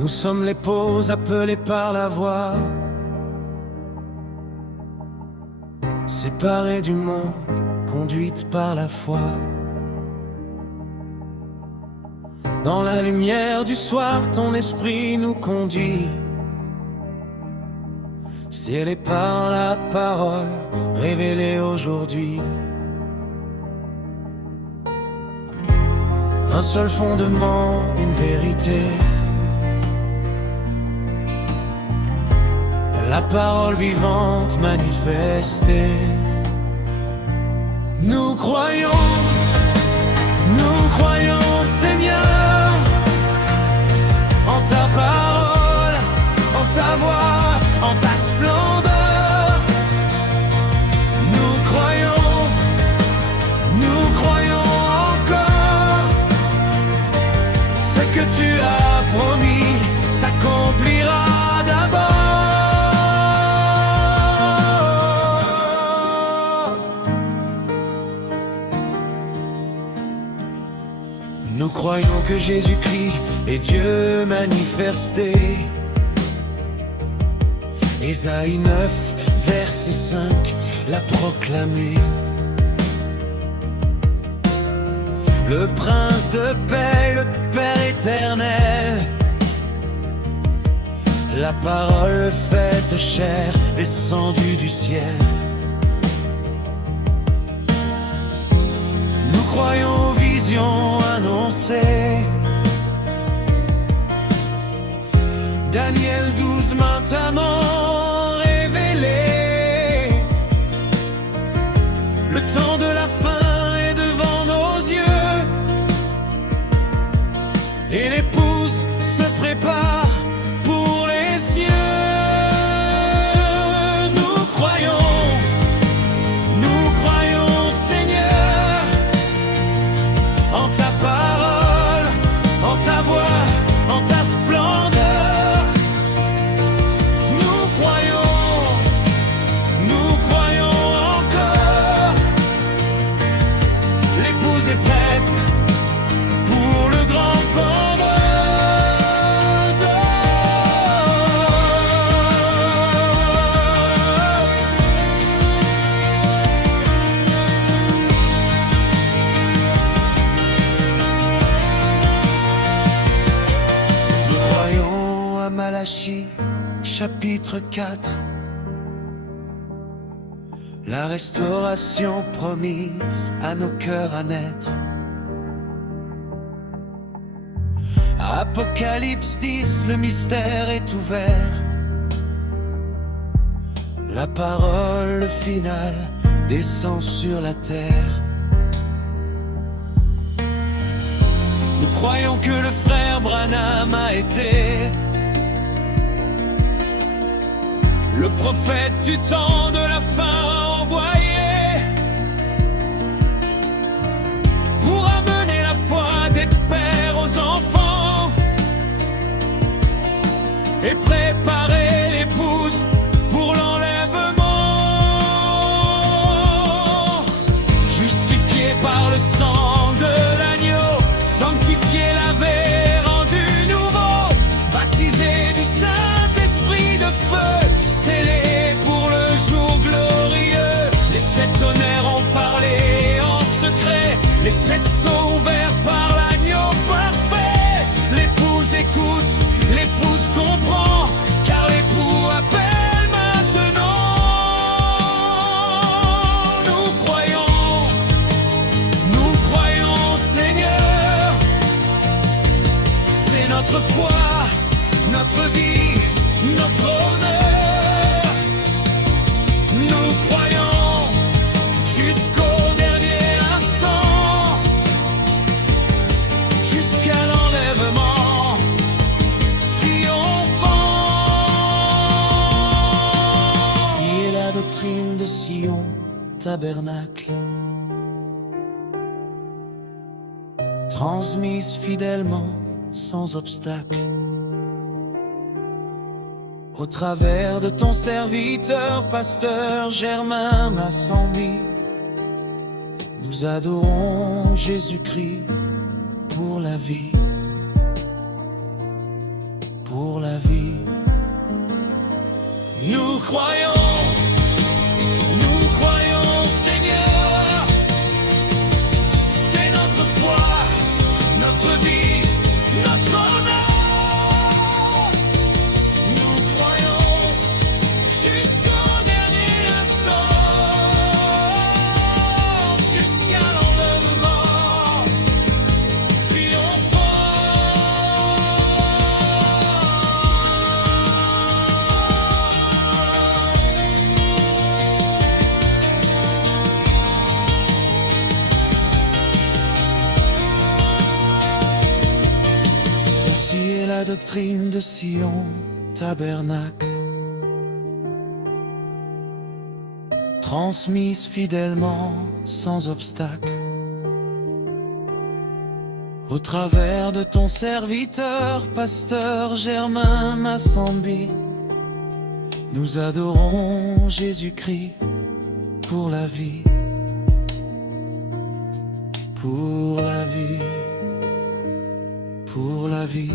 Nous sommes les pauvres appelés par la voix, séparés du monde, conduites par la foi. Dans la lumière du soir, ton esprit nous conduit, scellés par la parole révélée aujourd'hui. Un seul fondement, une vérité, la parole vivante manifestée. Nous croyons Seigneur, en ta parole, en ta voix, en ta splendeur. Nous croyons encore, ce que tu as promis s'accomplira d'abord. Nous croyons que Jésus-Christ est Dieu manifesté. Ésaïe 9, verset 5 l'a proclamé. Le prince de paix, le Père éternel, la parole faite chair, descendue du ciel. Nous croyons aux visions annoncées, Daniel 12 maintement révélé. Le temps de la fin est devant nos yeux, et l'épouse se prépare pour les cieux. Nous croyons Seigneur, en ta parole, en ta voix, en ta splendeur. Nous croyons encore, l'épouse est prête pour le grand Malachie, chapitre 4, la restauration promise à nos cœurs à naître. Apocalypse 10, le mystère est ouvert. La parole finale descend sur la terre. Nous croyons que le frère Branham a été le prophète du temps de la fin envoyé pour amener la foi des pères aux enfants et préparer l'épouse pour l'enlèvement. Justifié par le sang de l'agneau, sanctifié, lavé, rendu nouveau, baptisé du Saint-Esprit de feu, scellé pour le jour glorieux. Les 7 tonnerres ont parlé en secret, les 7 sceaux ouverts par l'agneau parfait. L'épouse écoute, l'épouse comprend, car l'époux appelle maintenant. Nous croyons Seigneur, c'est notre foi, notre vie, notre honneur. Nous croyons jusqu'au dernier instant, jusqu'à l'enlèvement triomphant. Ceci est la doctrine de Sion, tabernacle, transmise fidèlement, sans obstacle. Au travers de ton serviteur, pasteur Germain Massambie, nous adorons Jésus-Christ pour la vie. nous croyons, Seigneur. C'est notre foi, notre vie, notre honneur. Nous croyons jusqu'au dernier instant, jusqu'à l'enlèvement triomphant. Ceci est la doctrine de Sion, tabernacle, transmise fidèlement, sans obstacle, au travers de ton serviteur, pasteur Germain Massambi. Nous adorons Jésus-Christ pour la vie, pour la vie, pour la vie.